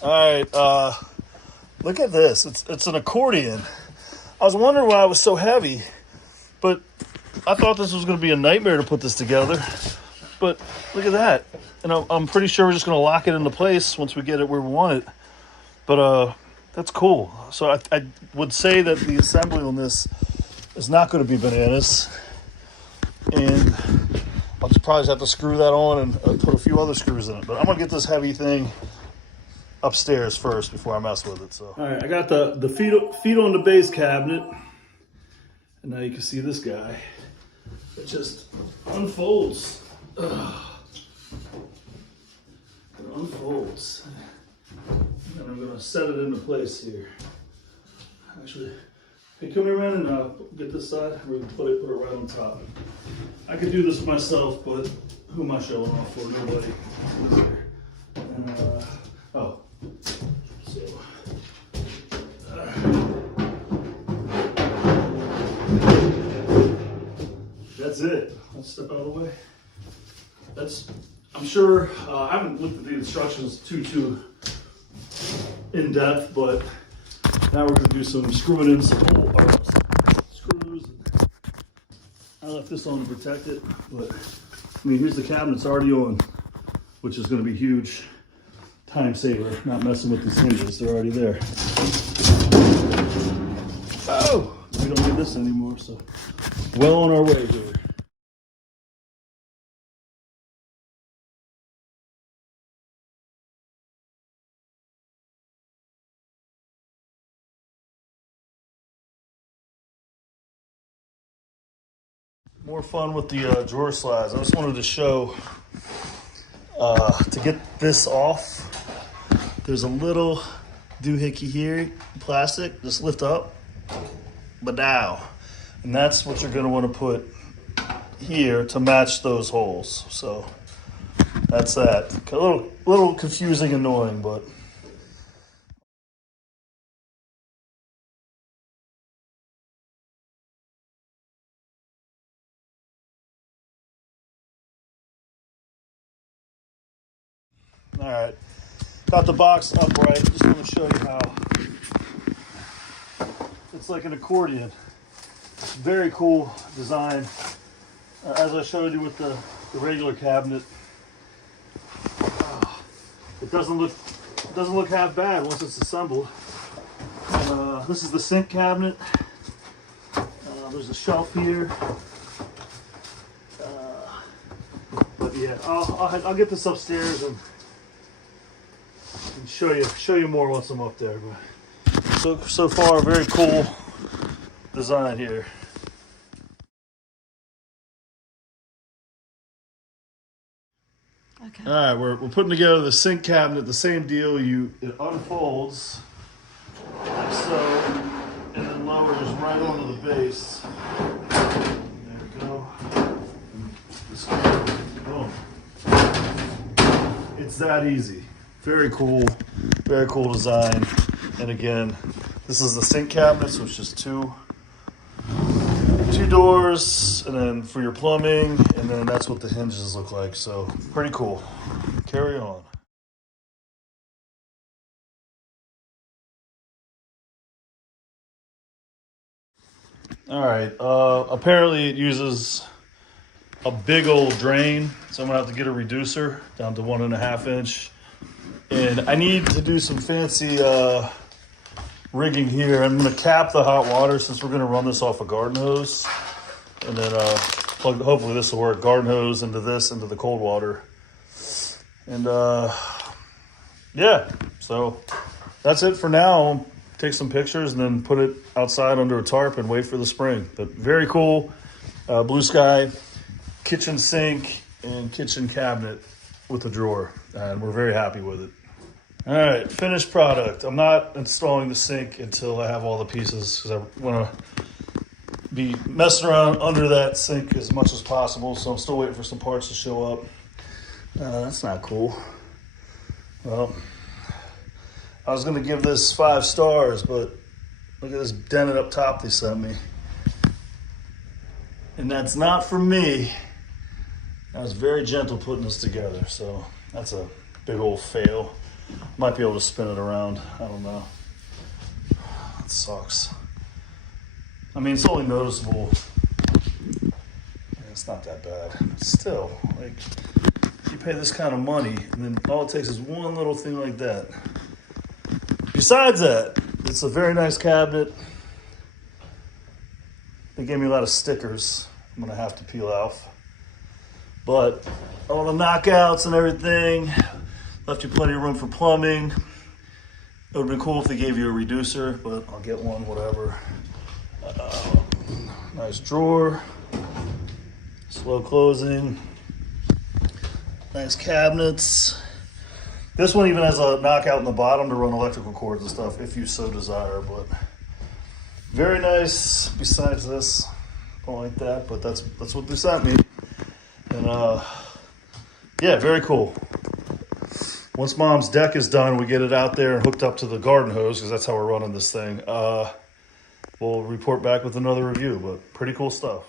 All right, look at this. It's an accordion. I was wondering why it was so heavy, but I thought this was going to be a nightmare to put this together. But look at that. And I'm pretty sure we're just going to lock it into place once we get it where we want it. But that's cool. So I would say that the assembly on this is not going to be bananas. And I'll just probably have to screw that on and put a few other screws in it. But I'm going to get this heavy thing upstairs first before I mess with it. So all right, I got the feet on the base cabinet, and now you can see this guy. It just unfolds. Ugh. It unfolds, and I'm gonna set it into place here. Actually, hey, come here, man, and get this side. We're gonna put it right on top. I could do this myself, but who am I showing off for? Nobody. And, oh. So, that's it. Let's step out of the way. I'm sure, I haven't looked at the instructions too in depth, but now we're going to do some screwing in some screws. I left this on to protect it, but I mean, here's the cabinet. It's already on, which is going to be huge. Time saver, not messing with these hinges, they're already there. Oh, we don't need this anymore, so well on our way here. More fun with the drawer slides. I just wanted to show, to get this off, there's a little doohickey here, plastic, just lift up, badow. And that's what you're gonna wanna put here to match those holes. So that's that. A little confusing, annoying, but. All right, got the box upright. Just want to show you how it's like an accordion. Very cool design. As I showed you with the regular cabinet, it doesn't look half bad once it's assembled. This is the sink cabinet. There's a shelf here. But yeah, I'll get this upstairs and show you more once I'm up there. But so far, very cool design here. Okay. All right, we're putting together the sink cabinet. The same deal. It unfolds like so, and then lowers right onto the base. There we go. Boom. It's that easy. Very cool design. And again, this is the sink cabinet, so it's just two doors, and then for your plumbing, and then that's what the hinges look like. So pretty cool. Carry on. All right, apparently it uses a big old drain, so I'm gonna have to get a reducer down to 1.5 inch. And I need to do some fancy rigging here. I'm gonna cap the hot water since we're gonna run this off a garden hose. And then hopefully this will work. Garden hose into the cold water. And yeah, so that's it for now. I'll take some pictures and then put it outside under a tarp and wait for the spring. But very cool, blue sky, kitchen sink and kitchen cabinet with a drawer. And we're very happy with it. All right, finished product. I'm not installing the sink until I have all the pieces because I want to be messing around under that sink as much as possible. So I'm still waiting for some parts to show up. That's not cool. Well, I was gonna give this 5 stars, but look at this dented up top they sent me. And that's not for me. I was very gentle putting this together, so that's a big old fail. Might be able to spin it around. I don't know. It sucks. I mean, it's only noticeable. It's not that bad. But still, like, you pay this kind of money, and then all it takes is one little thing like that. Besides that, it's a very nice cabinet. They gave me a lot of stickers I'm gonna have to peel off. But all the knockouts and everything left you plenty of room for plumbing. It would have been cool if they gave you a reducer, but I'll get one, whatever. Nice drawer. Slow closing. Nice cabinets. This one even has a knockout in the bottom to run electrical cords and stuff if you so desire, but very nice. Besides this, don't like that, but that's what they sent me. And yeah, very cool. Once Mom's deck is done, we get it out there and hooked up to the garden hose, because that's how we're running this thing. We'll report back with another review, but pretty cool stuff.